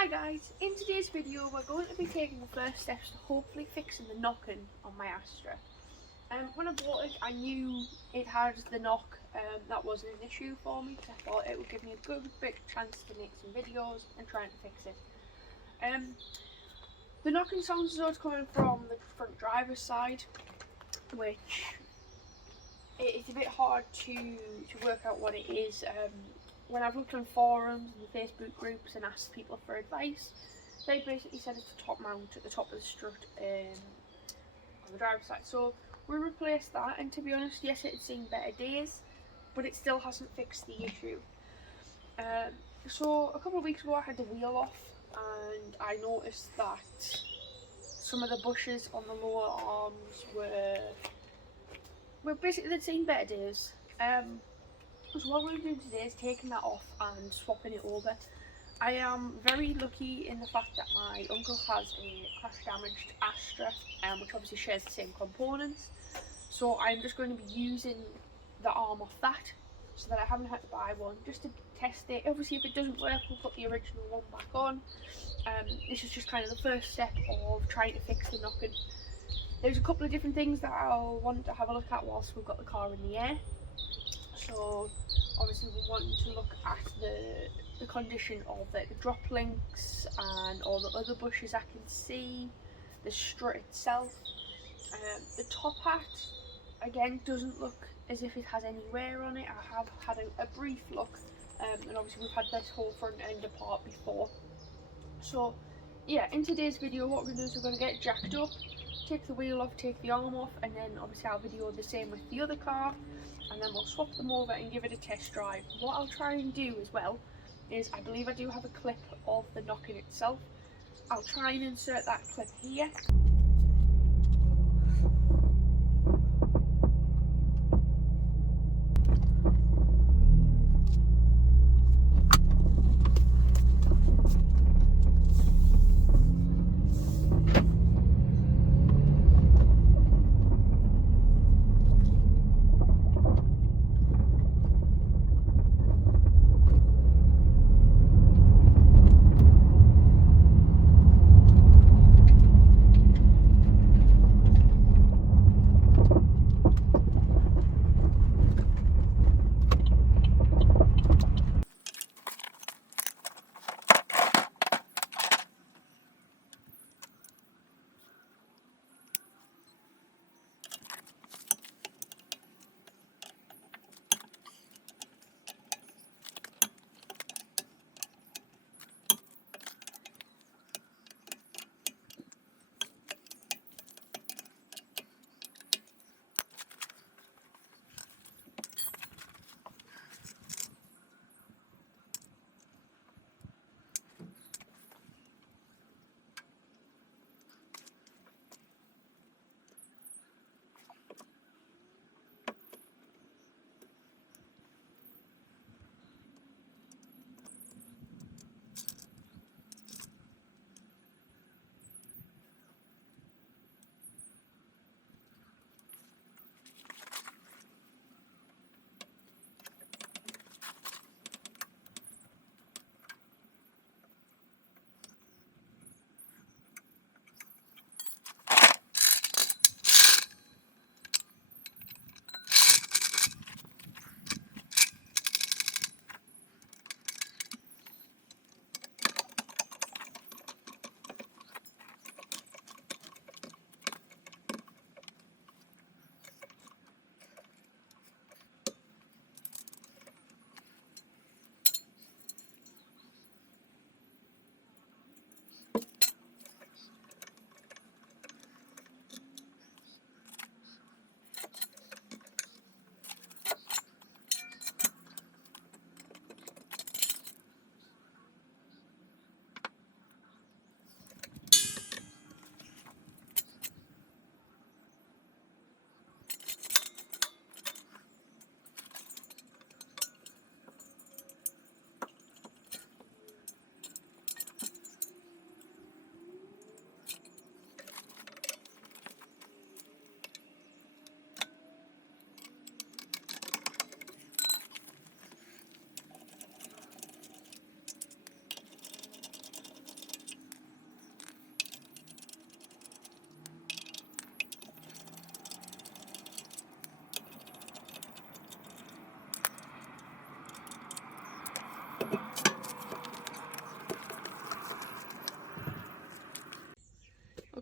Hi guys, in today's video we're going to be taking the first steps to hopefully fixing the knocking on my Astra. When I bought it I knew it had the knock, that wasn't an issue for me, so I thought it would give me a good big chance to make some videos and trying to fix it. The knocking sounds as though it's coming from the front driver's side, which it's a bit hard to work out what it is. When I've looked on forums and Facebook groups and asked people for advice, they basically said it's a top mount at the top of the strut on the driver's side. So we replaced that, and to be honest, yes, it's seen better days, but it still hasn't fixed the issue. So a couple of weeks ago I had the wheel off and I noticed that some of the bushes on the lower arms were basically they'd seen better days. So what we're doing today is taking that off and swapping it over. I am very lucky in the fact that my uncle has a crash damaged Astra, which obviously shares the same components. So I'm just going to be using the arm off that, so that I haven't had to buy one, just to test it. Obviously if it doesn't work we'll put the original one back on. This is just kind of the first step of trying to fix the knocking. There's a couple of different things that I'll want to have a look at whilst we've got the car in the air. So obviously we're wanting to look at the condition of the drop links and all the other bushes I can see, the strut itself. The top hat again doesn't look as if it has any wear on it. I have had a brief look, and obviously we've had this whole front end apart before. So yeah, in today's video what we're going to do is we're going to get it jacked up, take the wheel off, take the arm off, and then obviously I'll video the same with the other car, and then we'll swap them over and give it a test drive. What I'll try and do as well is, I believe I do have a clip of the knocking itself. I'll try and insert that clip here.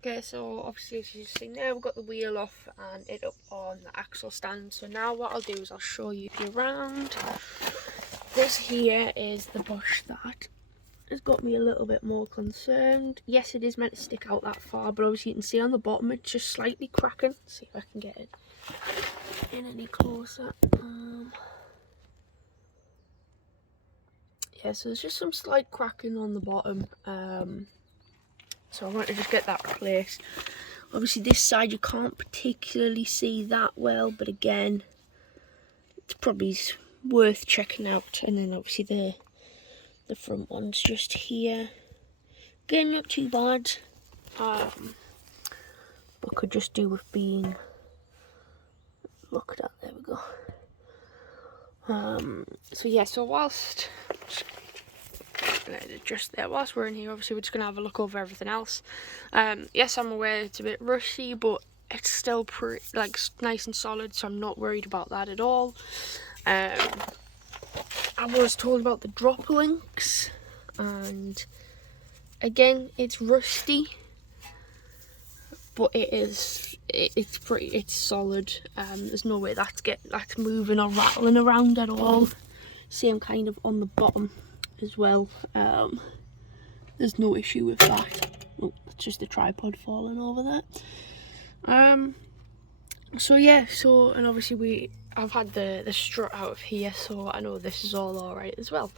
Okay, so obviously as you've seen there, we've got the wheel off and it up on the axle stand. So now what I'll do is I'll show you around. This here is the bush that has got me a little bit more concerned. Yes, it is meant to stick out that far, but obviously you can see on the bottom it's just slightly cracking. Let's see if I can get it in any closer. Yeah, so there's just some slight cracking on the bottom. So I want to just get that replaced. Obviously this side you can't particularly see that well, but again, it's probably worth checking out. And then obviously the front one's just here. Again, not too bad. But could just do with being looked at. There we go. So yeah, so whilst just there, whilst we're in here, obviously we're just gonna have a look over everything else. Yes, I'm aware it's a bit rusty, but it's still pretty nice and solid, so I'm not worried about that at all. I was told about the drop links, and again, it's rusty, but it's solid. There's no way that's moving or rattling around at all. Same kind of on the bottom as well. There's no issue with that. Oh, it's just the tripod falling over there. So yeah, and obviously I've had the strut out of here, so I know this is all alright as well.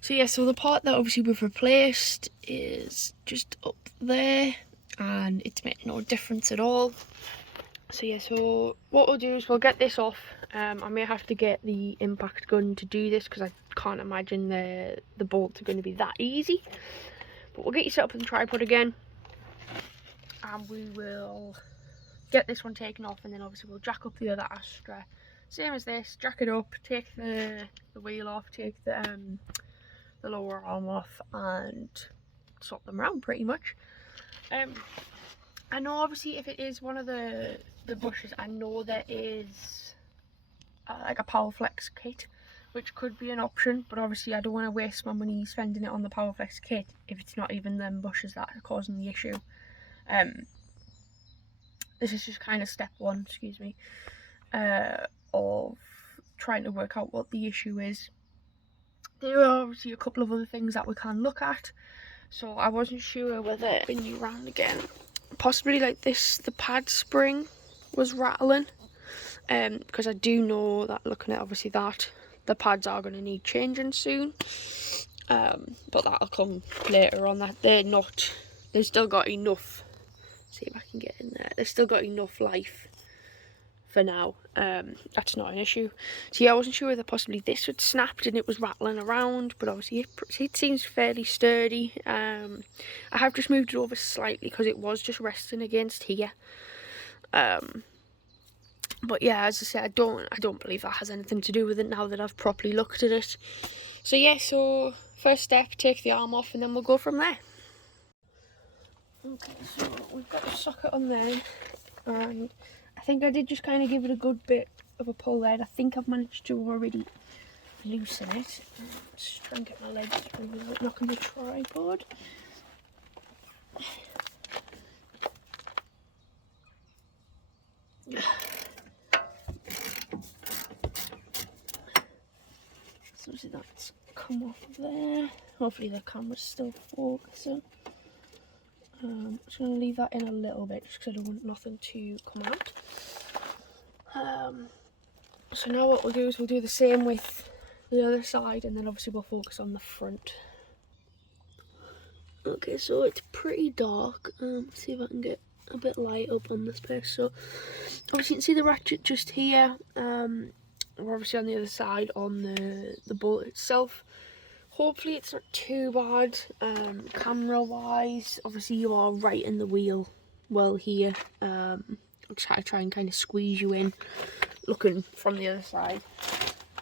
So yeah, so the part that obviously we've replaced is just up there, and it's made no difference at all. So yeah, so what we'll do is we'll get this off. I may have to get the impact gun to do this, because I can't imagine the bolts are going to be that easy. But we'll get you set up on the tripod again, and we will get this one taken off, and then obviously we'll jack up the other Astra. Same as this, jack it up, take the wheel off, take the lower arm off, and swap them around pretty much. I know obviously if it is one of the bushes, I know there is like a Powerflex kit, which could be an option, but obviously I don't want to waste my money spending it on the Powerflex kit if it's not even them bushes that are causing the issue. This is just kind of step one, excuse me, of trying to work out what the issue is. There are obviously a couple of other things that we can look at, so I wasn't sure whether spin you round again. Possibly like this, the pad spring was rattling, because I do know that looking at obviously that the pads are going to need changing soon, but that'll come later on. That they've still got enough. See if I can get in there. They've still got enough life for now. That's not an issue. So yeah, I wasn't sure whether possibly this had snapped and it was rattling around, but obviously it seems fairly sturdy. I have just moved it over slightly because it was just resting against here. But yeah, as I said, I don't believe that has anything to do with it now that I've properly looked at it. So yeah, so first step, take the arm off, and then we'll go from there. Okay, so we've got the socket on there, and I think I did just kind of give it a good bit of a pull there. I think I've managed to already loosen it. Just try and get my legs through without knocking the tripod. So that's come off there. Hopefully the camera's still focusing. I'm just going to leave that in a little bit just because I don't want nothing to come out. So now what we'll do is we'll do the same with the other side, and then obviously we'll focus on the front. Okay, so it's pretty dark. See if I can get a bit light up on this place. So obviously you can see the ratchet just here. We're obviously on the other side on the bolt itself. Hopefully it's not too bad. Camera wise, obviously you are right in the wheel well here. I'll just try and kind of squeeze you in looking from the other side.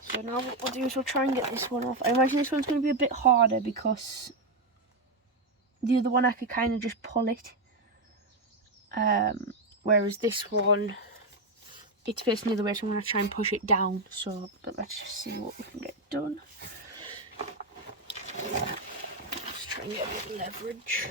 So now what we'll do is we'll try and get this one off. I imagine this one's going to be a bit harder because the other one I could kind of just pull it, whereas this one it's facing the other way, so I'm going to try and push it down. So, but let's just see what we can get done. Just try and get a bit of leverage.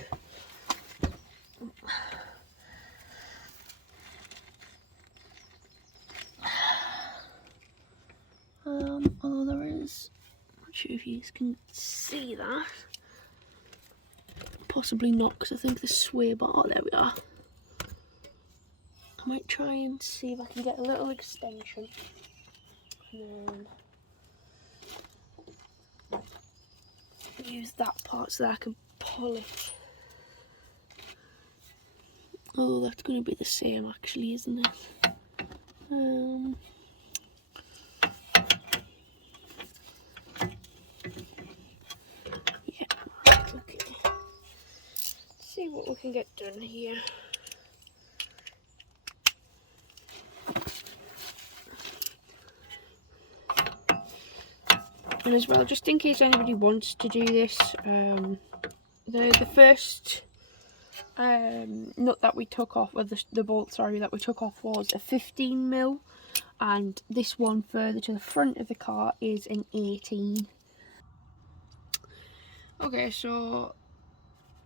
Although there is, I'm not sure if you can see that. Possibly not, because I think the sway bar, oh there we are. I might try and see if I can get a little extension. And then use that part so that I can pull it. Oh, that's going to be the same actually, isn't it? Yeah, right, okay. Let's see what we can get done here. And as well, just in case anybody wants to do this, the first nut that we took off, or the bolt, sorry, that we took off was a 15mm, and this one further to the front of the car is an 18. Okay, so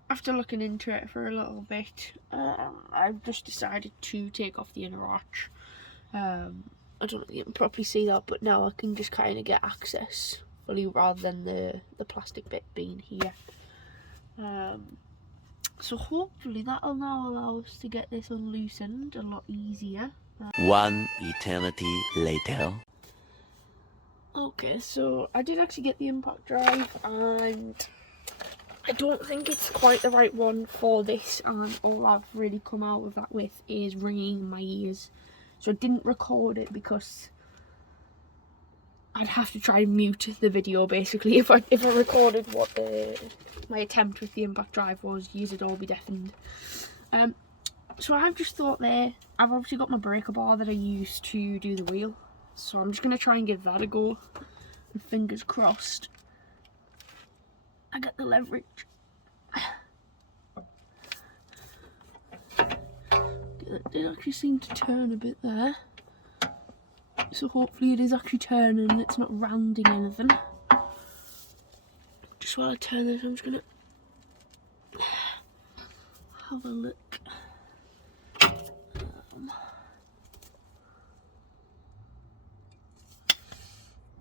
after looking into it for a little bit, I've just decided to take off the inner arch. I don't know if you can properly see that, but now I can just kind of get access fully rather than the plastic bit being here. So hopefully that'll now allow us to get this unloosened a lot easier. One eternity later. Okay, so I did actually get the impact drive, and I don't think it's quite the right one for this, and all I've really come out of that with is ringing in my ears. So I didn't record it because I'd have to try and mute the video basically if I recorded what my attempt with the impact drive was. You'd all be deafened. So I've just thought there, I've obviously got my breaker bar that I use to do the wheel, so I'm just going to try and give that a go, and fingers crossed I get the leverage. It did actually seem to turn a bit there, so hopefully it is actually turning and it's not rounding anything. Just while I turn this, I'm just going to have a look.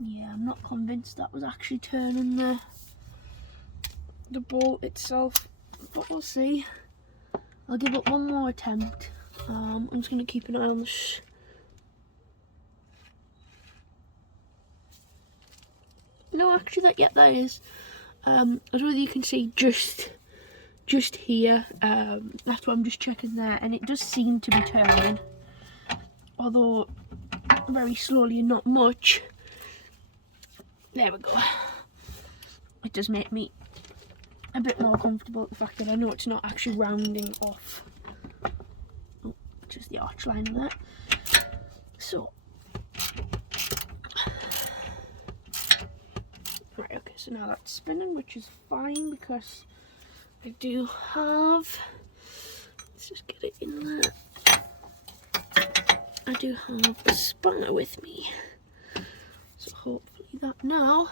Yeah, I'm not convinced that was actually turning the bolt itself, but we'll see. I'll give it one more attempt. I'm just going to keep an eye on this. No, actually, that is. I don't know if you can see just here. That's what I'm just checking there, and it does seem to be turning, although very slowly and not much. There we go. It does make me a bit more comfortable at the fact that I know it's not actually rounding off. Oh, just the arch line of that. So, right, okay, so now that's spinning, which is fine because I do have, let's just get it in there. I do have a spanner with me. So hopefully that now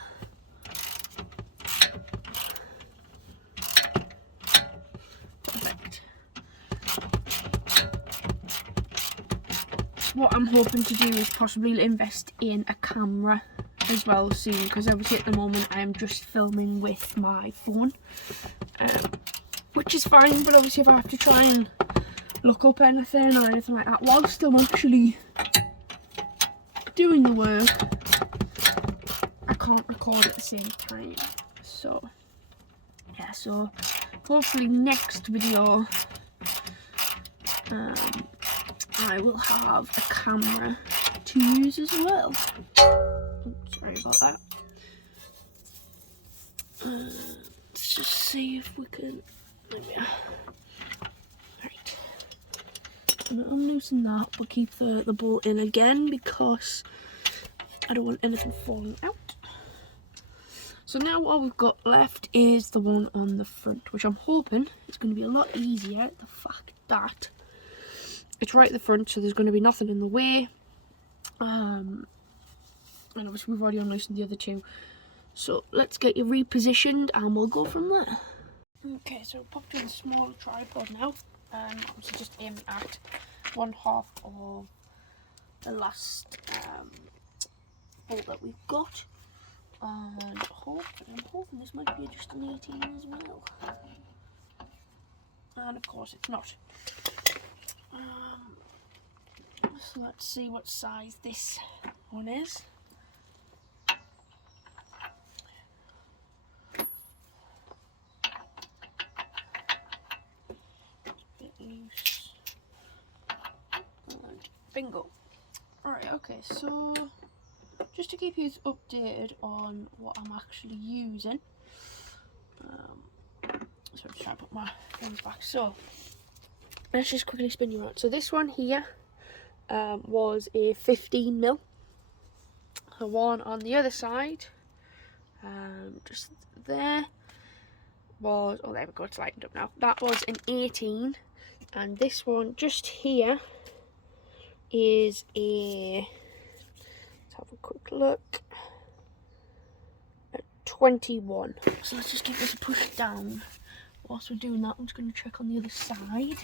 perfect. What I'm hoping to do is possibly invest in a camera as well soon, because obviously at the moment I am just filming with my phone, which is fine, but obviously if I have to try and look up anything or anything like that whilst I'm actually doing the work, I can't record at the same time. So yeah, so hopefully next video I will have a camera to use as well. Oops, sorry about that. Let's just see if we can. There we are. Right. I'm gonna unloosen that, but keep the bolt in again because I don't want anything falling out. So now all we've got left is the one on the front, which I'm hoping is going to be a lot easier. The fact that it's right at the front, so there's going to be nothing in the way. And obviously we've already unloosened the other two. So let's get you repositioned and we'll go from there. Okay, so popped in a smaller tripod now. Obviously just aiming at one half of the last bolt that we've got, and I'm hoping this might be just an 18 as well, and of course it's not. So let's see what size this one is. Bit loose. And bingo. Alright, okay, so just to keep you updated on what I'm actually using. So I'm trying to put my things back. So let's just quickly spin you out. So this one here was a 15mm. The one on the other side, just there, was, oh there we go, it's lightened up now. That was an 18, and this one just here is a, let's have a quick look, a 21. So let's just give this a push down. Whilst we're doing that, I'm just going to check on the other side.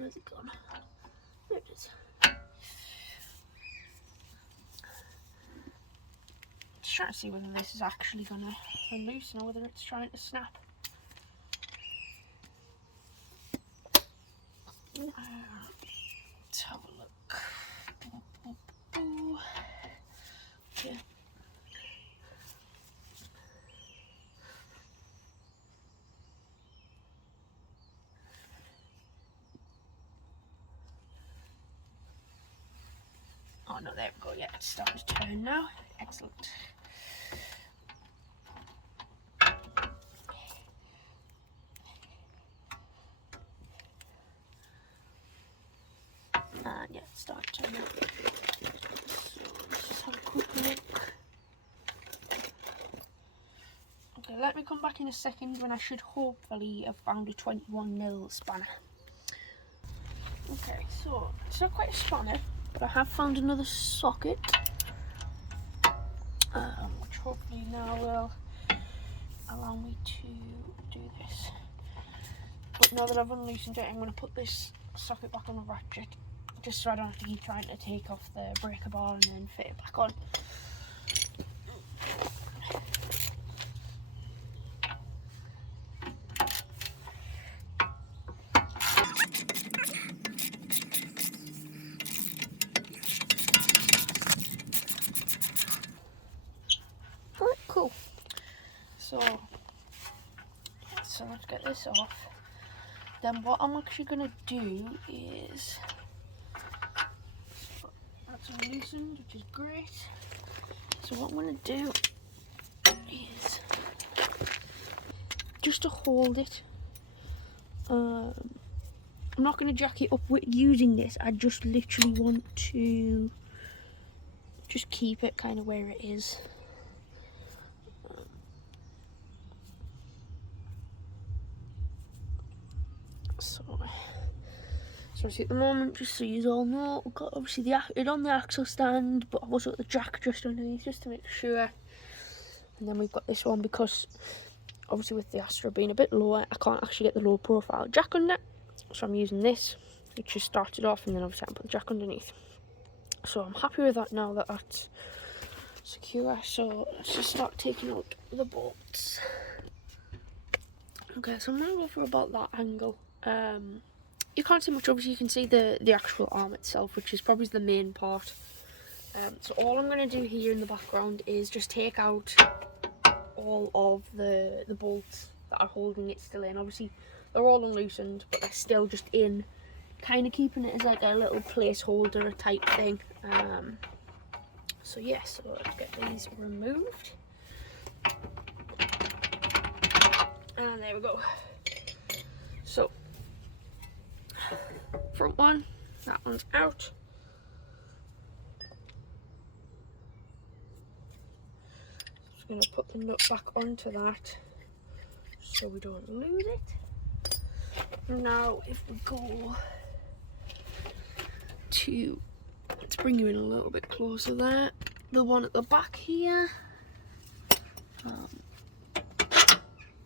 Where's it gone? There it is. Just trying to see whether this is actually going to loosen or whether it's trying to snap. Let's have a look. Okay. Oh no, there we go, yeah, it's starting to turn now. Excellent. And yeah, it's starting to turn out. So let's just have a quick look. Okay, let me come back in a second when I should hopefully have found a 21mm spanner. Okay, so it's not quite a spanner, but I have found another socket, which hopefully now will allow me to do this. But now that I've unloosened it, I'm going to put this socket back on the ratchet, just so I don't have to keep trying to take off the breaker bar and then fit it back on. Alright, cool. So let's get this off. Then what I'm actually going to do is, so that's unloosened, which is great. So what I'm going to do is, just to hold it, I'm not going to jack it up with using this. I just literally want to just keep it kind of where it is. So obviously at the moment, just so you all know, we've got obviously it on the axle stand, but I've also got the jack just underneath just to make sure. And then we've got this one because obviously with the Astra being a bit lower, I can't actually get the low profile jack under. So I'm using this, which just started off, and then obviously I put the jack underneath. So I'm happy with that now that that's secure. So let's just start taking out the bolts. Okay, so I'm going to go for about that angle. You can't see much, obviously you can see the actual arm itself, which is probably the main part. So all I'm going to do here in the background is just take out all of the bolts that are holding it still in. Obviously they're all unloosened, but they're still just in, kind of keeping it as like a little placeholder type thing. So yeah, so let's get these removed. And there we go. So front one, that one's out. Just going to put the nut back onto that, so we don't lose it. Now if we go to, let's bring you in a little bit closer there, the one at the back here,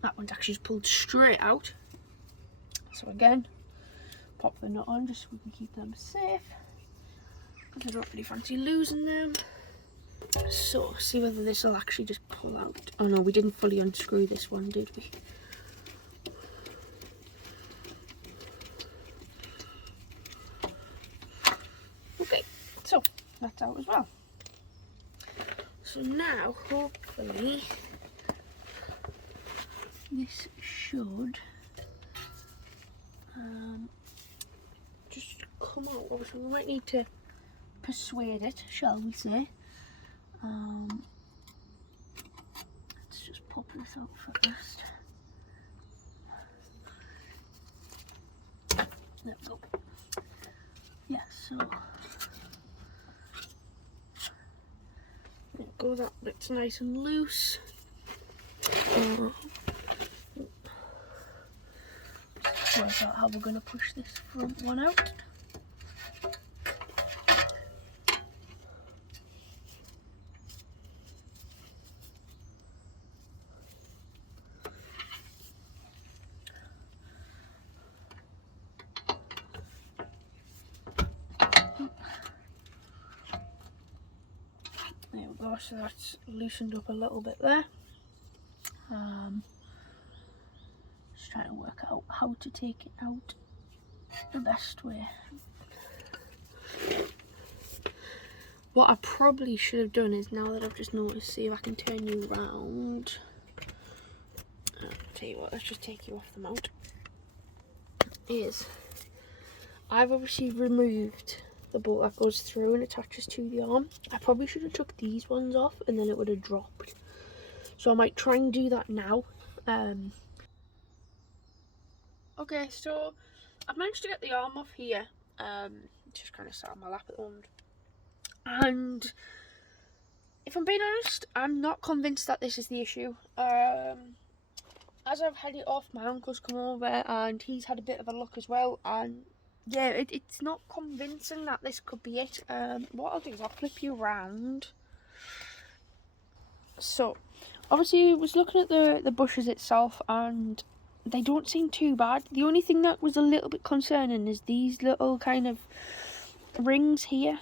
that one's actually just pulled straight out. So again, pop the nut on just so we can keep them safe, because I don't really fancy losing them. So see whether this will actually just pull out. Oh no, we didn't fully unscrew this one, did we? Okay, so that's out as well. So now hopefully this should just come out. Obviously we might need to persuade it, shall we say. Let's just pop this out first. There we go. Yeah, so there we go, that bit's nice and loose. Work out how we're going to push this front one out. There we go, so that's loosened up a little bit there. Just trying to work out how to take it out the best way. What I probably should have done is, now that I've just noticed, see if I can turn you around. I'll tell you what, let's just take you off the mount. I've obviously removed the bolt that goes through and attaches to the arm. I probably should have took these ones off and then it would have dropped. So I might try and do that now. Okay, so I've managed to get the arm off here. Just kind of sat on my lap at the moment. And if I'm being honest, I'm not convinced that this is the issue. As I've had it off, my uncle's come over and he's had a bit of a look as well, and yeah, it's not convincing that this could be it. What I'll do is I'll flip you around. So obviously I was looking at the bushes itself and they don't seem too bad. The only thing that was a little bit concerning is these little kind of rings here.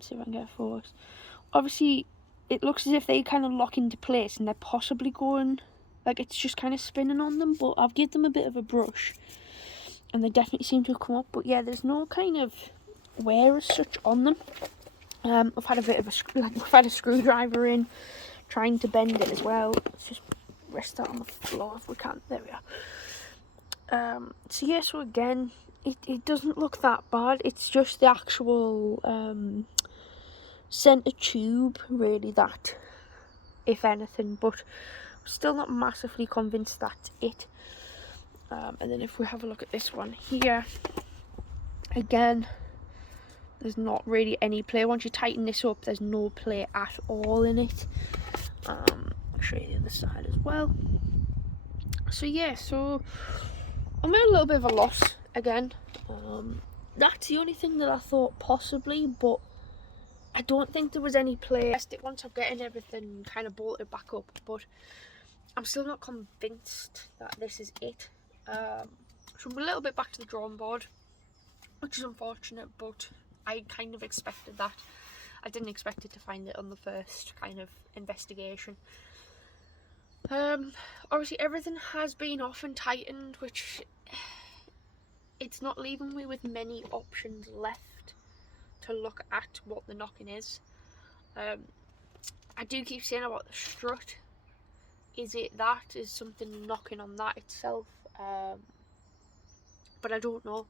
See if I can get a focus. Obviously it looks as if they kind of lock into place and they're possibly going, like it's just kind of spinning on them, but I've given them a bit of a brush and they definitely seem to have come up. But yeah, there's no kind of wear as such on them. I've had a bit of we've had a screwdriver in trying to bend it as well. Let's just rest that on the floor if we can. There we are. So yeah, so again, it doesn't look that bad. It's just the actual centre tube really that, if anything, but I'm still not massively convinced that's it. And then if we have a look at this one here, again, there's not really any play. Once you tighten this up, there's no play at all in it. I'll show you the other side as well. So yeah, so I'm at a little bit of a loss again. That's the only thing that I thought possibly, but I don't think there was any play. Once I'm getting everything kind of bolted back up, but I'm still not convinced that this is it. So I'm a little bit back to the drawing board, which is unfortunate, but I kind of expected that. I didn't expect it to find it on the first kind of investigation. Obviously everything has been off and tightened, which it's not leaving me with many options left to look at what the knocking is. I do keep saying about the strut. Is it that? Is something knocking on that itself? But I don't know.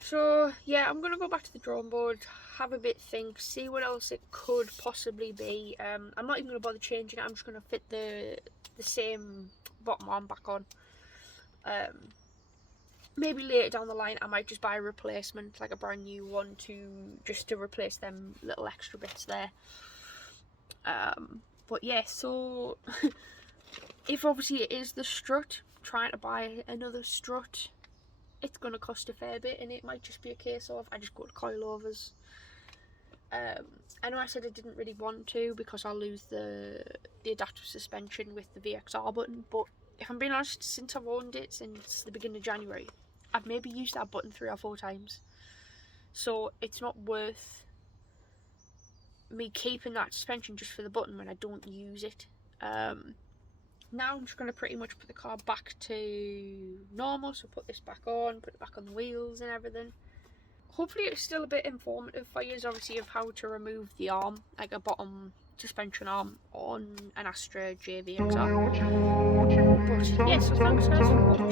So yeah, I'm gonna go back to the drawing board, have a bit think, see what else it could possibly be. I'm not even gonna bother changing it. I'm just gonna fit the same bottom arm back on. Maybe later down the line I might just buy a replacement, like a brand new one, just to replace them little extra bits there. But yeah, so if obviously it is the strut, trying to buy another strut, it's going to cost a fair bit, and it might just be a case of I just go to coilovers. I know I said I didn't really want to because I'll lose the adaptive suspension with the VXR button, but if I'm being honest, since I've owned it since the beginning of January, I've maybe used that button 3 or 4 times. So it's not worth me keeping that suspension just for the button when I don't use it. Now I'm just going to pretty much put the car back to normal, so put this back on, put it back on the wheels and everything. Hopefully it's still a bit informative for you, obviously, of how to remove the arm, like a bottom suspension arm on an Astra JVXR. But yeah, so thanks guys for watching.